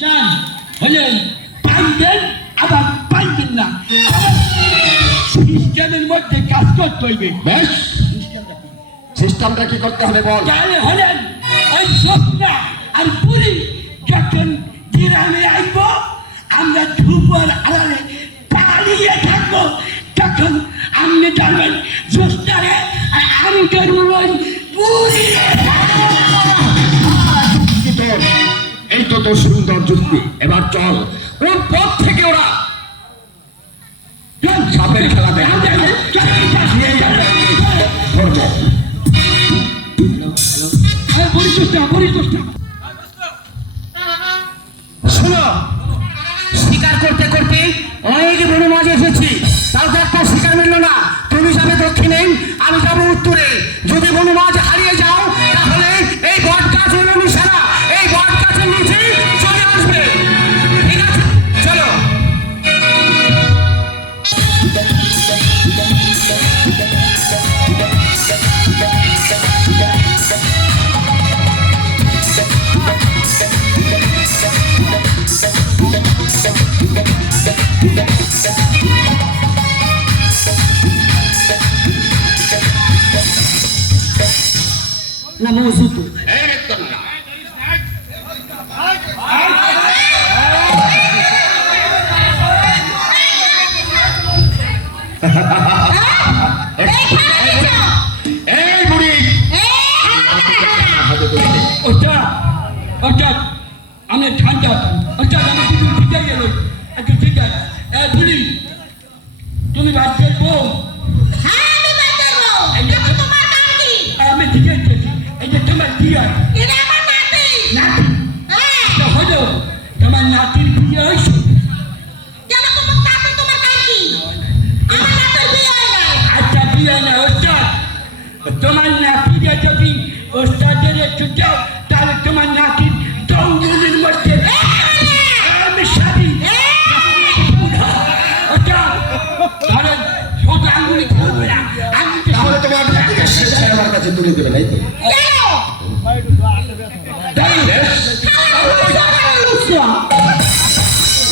চান হলে পাইবেন আবার পাইবেন না, সিস্টেমের মধ্যে কাজ করতে হইবে। বেশ, সিস্টেমটা কি করতে হবে বল। তাহলে হলেন ওই স্বপ্না আর পুরী যখন গ্রামে আইব, আমরা ধূপর আড়ালে পালিয়ে থাকবো, তখন আপনি জানবেন স্বপ্নারে আর আমি করবো ওই পুরী। এই তো তোর সুন্দর যুক্তি। এবার চল, কোন পথ থেকে ওরা সাপের খেলা দেখে শোনো, শিকার করতে করতে অনেক বড় মাঝে এসেছি, তাও তো একটা শিকার মিললো না। তুমি যাবে দক্ষিণে, আমি যাবো উত্তরে। যদি বনু মাঝ হারিয়ে যাও, তাহলে এই বট গাছ হলো নিশানা, এই বট গাছের নিচে চলে আসবে। ঠিক আছে, চলো। না মৌসুদ এই দেখতো না। এই বুড়ি অর্থাৎ অর্থাৎ আমি ঠান্ডা, অর্থাৎ আমি কিছু ঠিক হয়ে গেল। আচ্ছা ঠিক আছে, বুড়ি তুমি বাদ করবো, আমি ঠিক আছে। এই যে তোমার বিয়ে নাতি হলো, তোমার নাতির বিয়ে হয়েছে। আচ্ছা বিয়ে না ওস্তাদ, তোমার নাতিকে যদি ওস্তাদের একটু দাও, তাহলে তোমার নাতির দৌড়ের মধ্যে আমি সারি ওস্তাদ। ধরো ছোট আঙ্গুলি খুলবে না, তাহলে তোমার নাতিকে স্বেচ্ছায় আমার কাছে তুলে দেবে, নাই তো?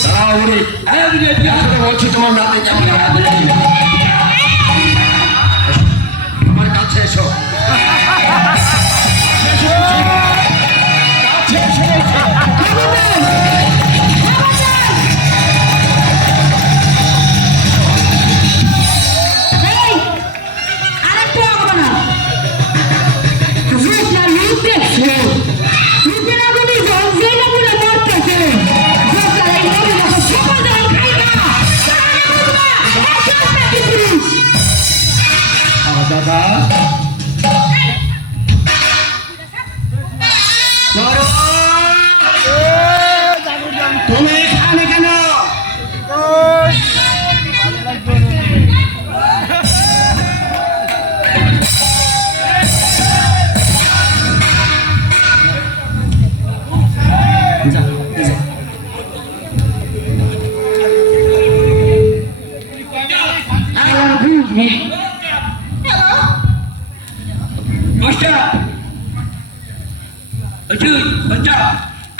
দাঁড়াও বুড়ি, আসলে বলছি তোমার নাতিকে আমি আমার কাছে এসো। দাদা তুমি এখানে কেন?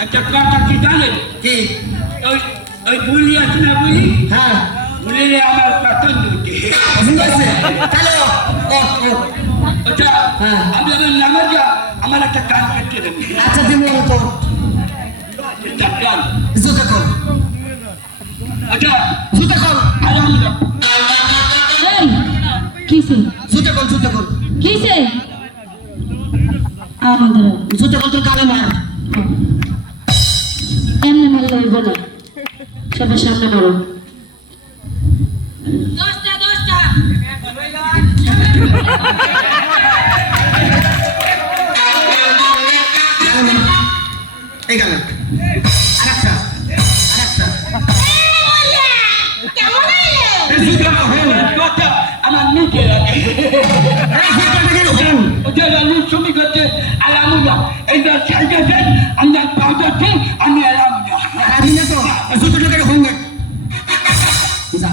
একটা কথা কি জানেন? কি? ওই বুলি আছে না, বুলি, হ্যাঁ, বুলিরে আমার পছন্দ হচ্ছে। চলো। ওটা হ্যাঁ। আমি আমার নামে যা, আমার একটা কাজ করতে দেবে। আচ্ছা দিব তো, জুতা কর, আচ্ছা জুতা কর, আলহামদুলিল্লাহ। কিসে জুতা কর, জুতা কর, কিসে আমাদের জুতা কর, তোর কালে মার। এমনি মারলে হইব না, সবার সামনে মারো। এই গেল আরেকটা, আরেকটা। আমার মুখে ছবি করছে আলামুল্লাহ, এইটা চাইতেছেন আমরা পাওয়াচ্ছি, আমি আলামুল্লাহ। আমি না তো জুতোটাকে হোঙ্গে যা।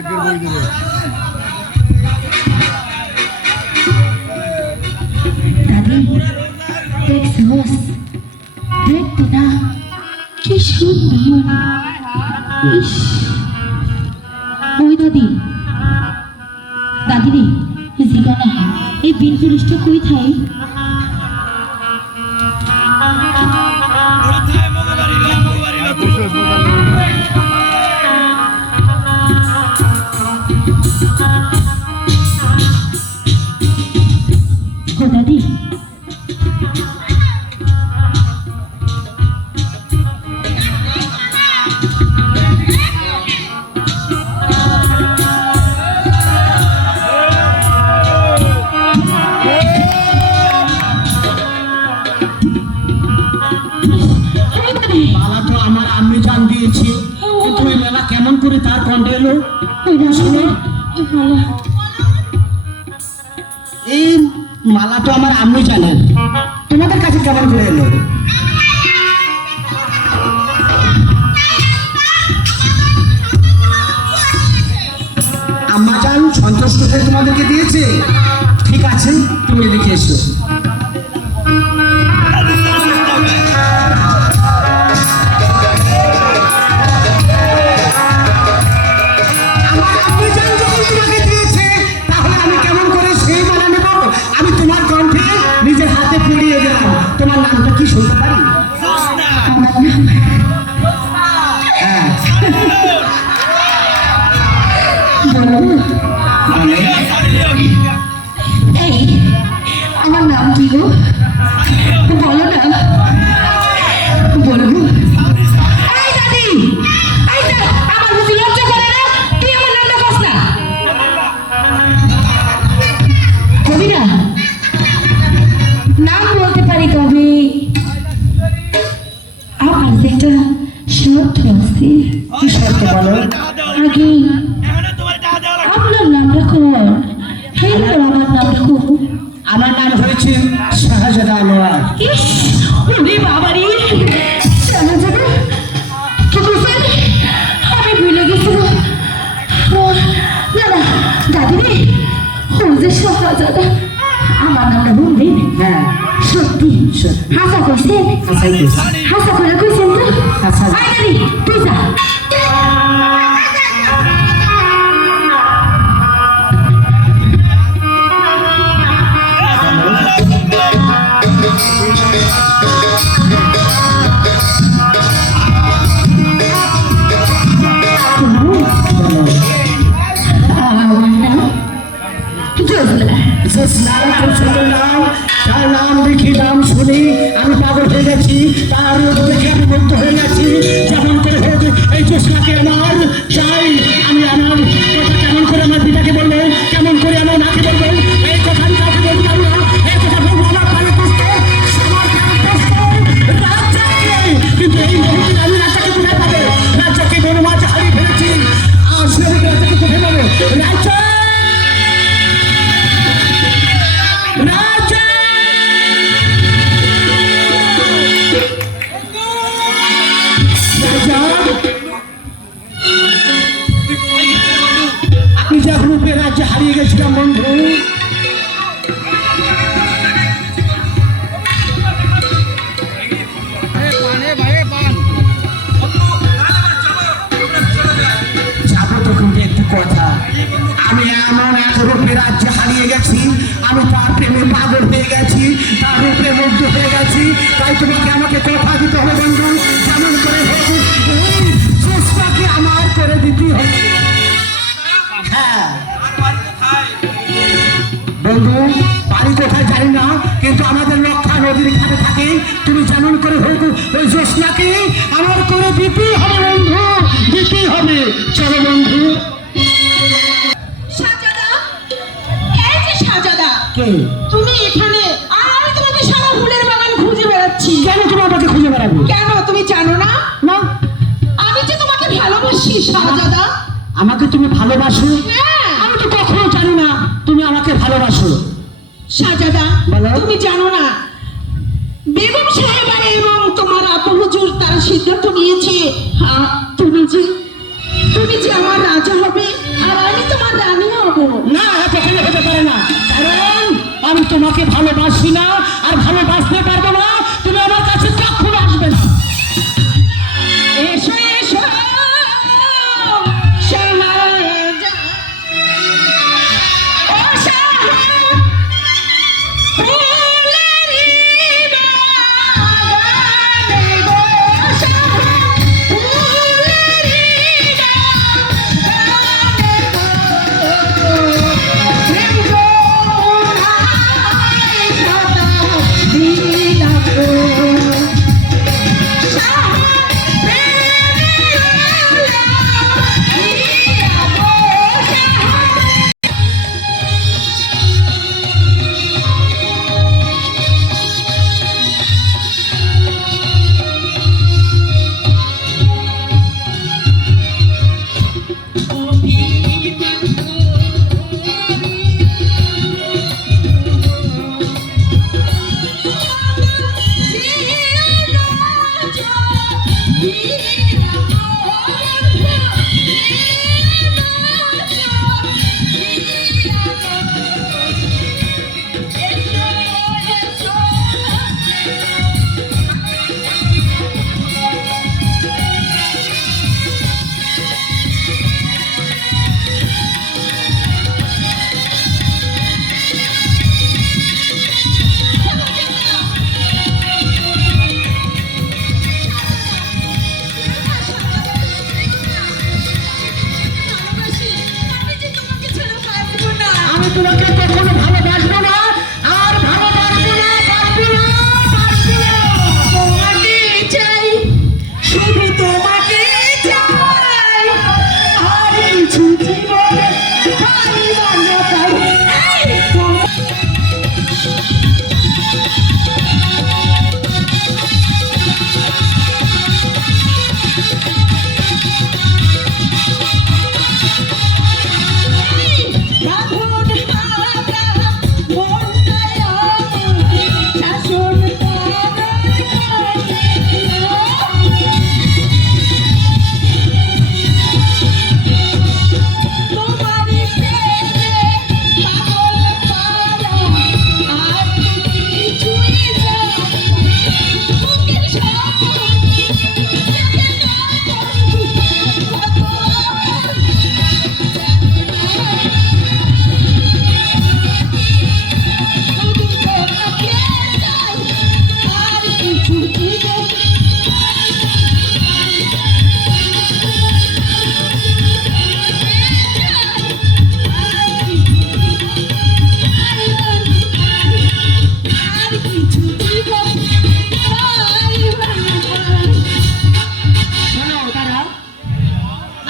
দাদি দেখছোস, দেখতে না কি সুন্দর। ইস, ওই দাদি, দাদি রে, এই জিগানা এই বীর পুরুষটা কই থাই? ও দাদি, মালা তো আমার আম্মি জান দিয়েছে, কিন্তু ওই মেলা কেমন করে তার কণ্ঠে এলো? শোনো, এই মালা তো আমার আম্মি জানেন, তোমাদের কাছে কেমন করে এলো? আম্মা জান সন্তুষ্ট হয়ে তোমাদেরকে দিয়েছে? ঠিক আছে, তুমি এদিকে এসো। আমার আম্মি জান যখন তোমাকে দিয়েছে, তাহলে আমি কেমন করে সেই মালা নেব? আমি তোমার কণ্ঠে নিজের হাতে পরিয়ে দিলাম। তোমার নামটা কি শুনতে পারি? হ্যাঁ, এই আমার নাম কি গো? বলো না, বলবো। এই দাদি, এই না, আমার বুঝি লজ্জা করে না? তুই আমার নামটা কস না, কবি না? নাম বলতে পারি, তবে আমার যেটা শর্ত আছে। কি শর্ত বলো? আগে আপনার নাম রাখো, এরপর আমার নাম রাখো। আমার নাম হয়েছে শাহজাদা আনোয়ার। ইস, ওরে বাবারে, শাহজাদা, কি বলছেন? আমি ভুলে গেছিলাম। না না, দাদি রে, ও যে শাহজাদা, আমার নামটা বলবেন? হ্যাঁ, সত্যি? সত্যি। হাসা কইছেন? হাসাই কইছি। হাসা করে কইছেন তো? হাসা। আয় দাদি, তুই যা। তার নাম দেখি, নাম শুনি আমি পাগল হয়ে গেছি, তার রূপ দেখে আমি মুগ্ধ হয়ে গেছি। যেমন করে হোক এই জোসনাকে আমার চাই। আমি আমার কথা কেমন করে আমার পিতাকে বলবো, কেমন করে আমার মাকে বলবো, এই কথা আমি কাউকে বলতে পারবো না। এই কথা বলবো আমার প্রাণে কষ্ট, আমার প্রাণে কষ্ট। রাজ্জাক, কিন্তু এই মুহূর্তে আমি রাজ্জাকে কোথায় পাবো? রাজ্জাকে বনমাঝে হারিয়ে ফেলেছি, আর সে রাজ্জাকে কোথায় পাবো? রাজ্জাক, আপনি যা রূপে রাজ্যে হারিয়ে গেছিলাম বন্ধু। যাবো তো, কিন্তু একটু কথা, আমি এমন এক রূপে রাজ্যে হারিয়ে গেছি, আমি তার প্রেমে পাগল হয়ে গেছি, তার রূপে মুগ্ধ হয়ে গেছি। তাই তোমাকে আমাকে কথা দিতে হবে বন্ধু, যেমন করে হোক এই চেষ্টাকে আমার করে দিতে হবে। হ্যাঁ বন্ধু, বাড়ি কোথায় জানি না, কিন্তু আমাদের লক্ষা নদীর ঘাটে থাকে। তুমি যেমন করে হোক ওই জ্যোৎস্নাকে আমার করে দিতেই হবে বন্ধু, দিতেই হবে। চলো বন্ধু। শাহজাদা, এই যে শাহজাদা, কে? তুমি এখানে, আর আমি তোমাকে সারা ফুলের বাগান খুঁজে বেড়াচ্ছি। কেন তুমি আমাকে খুঁজে বেড়াবো? কেন, তুমি জানো না? না, আমি যে তোমাকে ভালোবাসি শাহজাদা। আমাকে তুমি ভালোবাসো? হ্যাঁ আমি তো কখনো জানি না তুমি আমাকে ভালোবাসো। শাহজাদা, বলো। তুমি জানো না বেগম সাহেবা এবং তোমার আব্বু হুজুর তারা সিদ্ধান্ত নিয়েছে তুমি যে আমার রাজা হবে, আর তোমাকে ভালোবাসি না আর ভালোবাসতে পারবো না, তুমি আমার কাছে কখনো আসবে না। এসো এসো শাহজাহান ও শাহজাহান ফুলেরি বাগানে গো শাহজাহান ফুলেরি বাগানে গো প্রেম জোড়ায় সাদা দিলাম গো আমি তোমাকে কখনো ভালোবাসবো না আর ভালোবাসবো না, বাসবো না, বাসবো না। তোমাকে চাই শুধু তোমাকে চাই আর কিছু জীবনে পাইব না পাই এই বাঁধন হারা মনটায় আমার শাসন তোমারই প্রেমে পাগল পারা আর কিছুই জানি বুকের সামনে আর কিছু জীবন আর কিছু জীবন শোনো দাঁড়াও,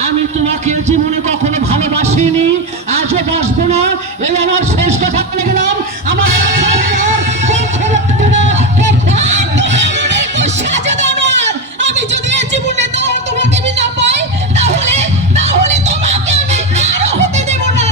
আমি তোমাকে জীবনে কখনো ভালোবাসিনি, আজও বাসবো না, এই আমার শেষ কথা বলে গেলাম। আমার আমি যদি এই জীবনে তোমাকে আমি না পাই তাহলে তাহলে তোমাকে আমি কারো হতে দেব না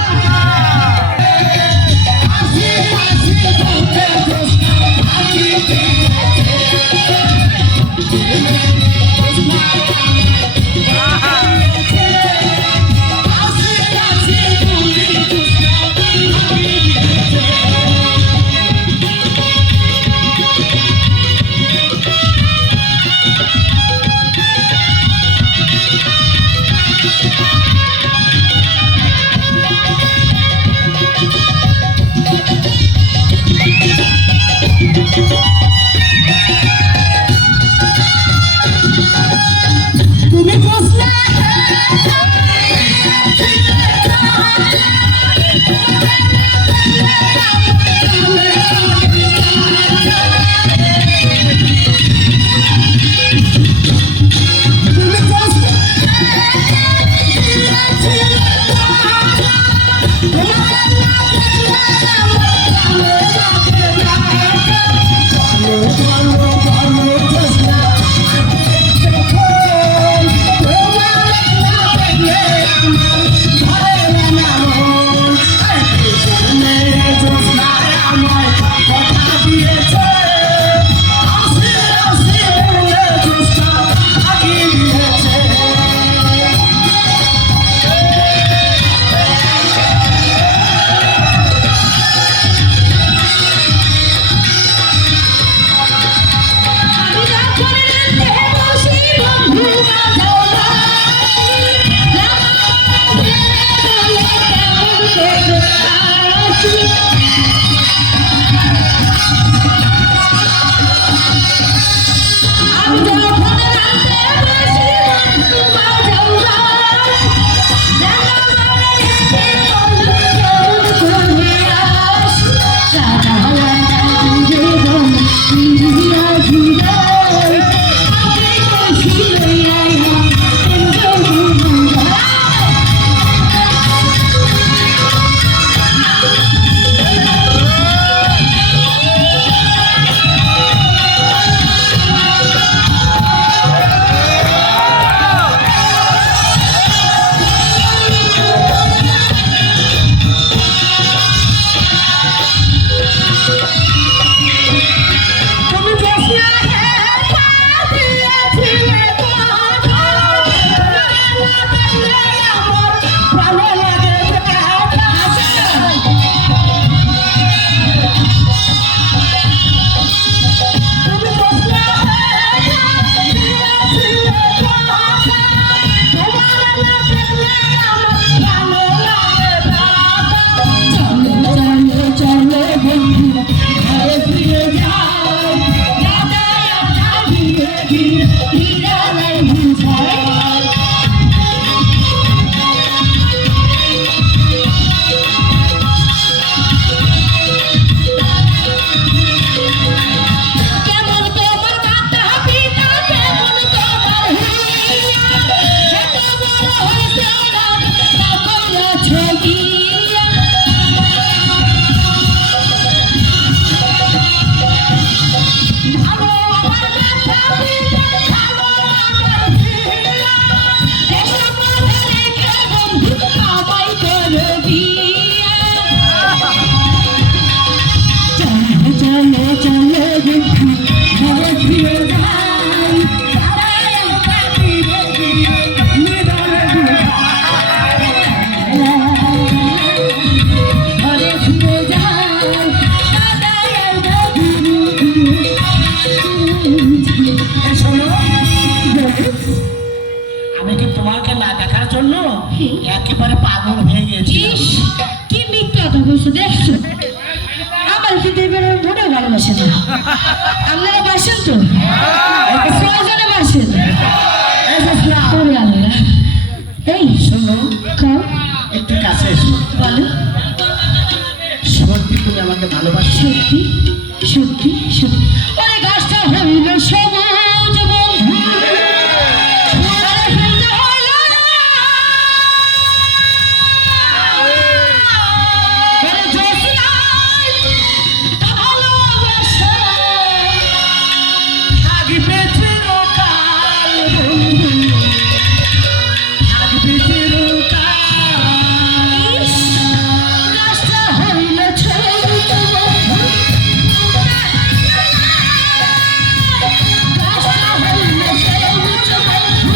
জন্য একেবারে পাগল হয়ে গেছি। ইস, কি মিথ্যা কথা বলছো দেখছো? আমার কিন্তু এবারে মনে ভালোবাসে না। আপনারা বাসেন তো? প্রয়োজনে বাসেন। ওরে আল্লাহ। এই শোনো, খাও, একটু কাছে এসো। বলো। সত্যি তুমি আমাকে ভালোবাসো? সত্যি সত্যি সত্যি। ওরে গাছটা হইল সবুজ বন্ধু, ওরে ফুলটা হইল না। ওরে জ্যোৎস্নায় ভালোবাসা থাকবে চিরকাল বন্ধু, থাকবে চিরকাল। ইস, গাছটা হইল সবুজ বন্ধু, গাছটা হইল সবুজ বন্ধু।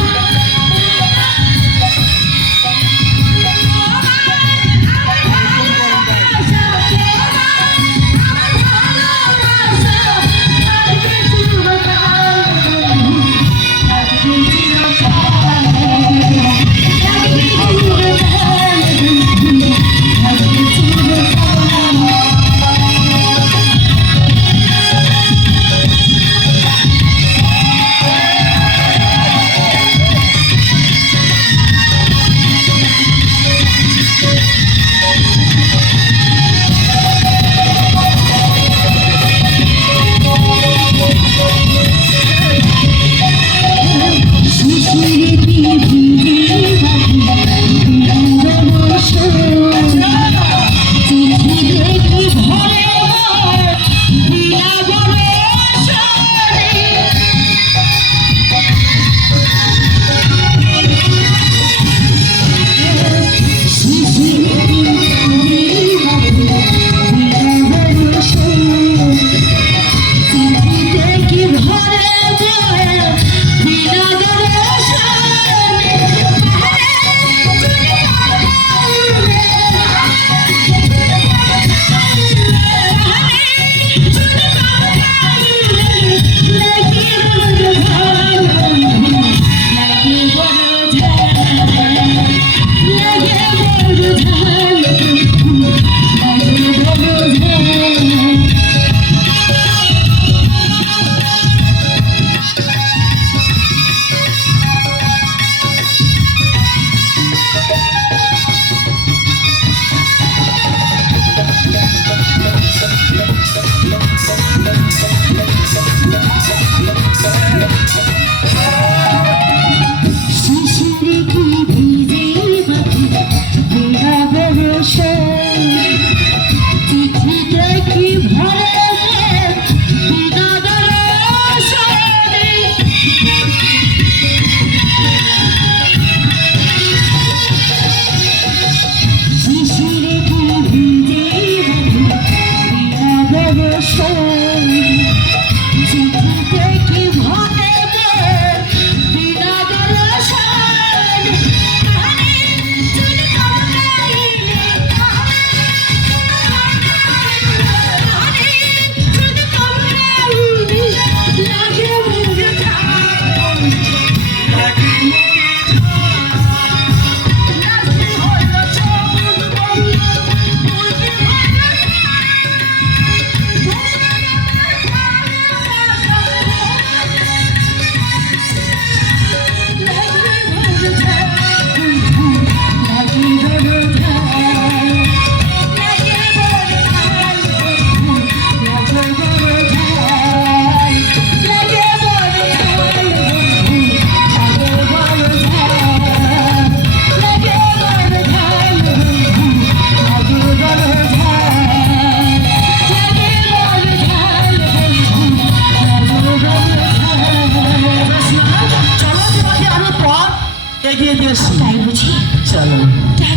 এগিয়ে দিয়েছি। তাই বুঝি? চলো। তাই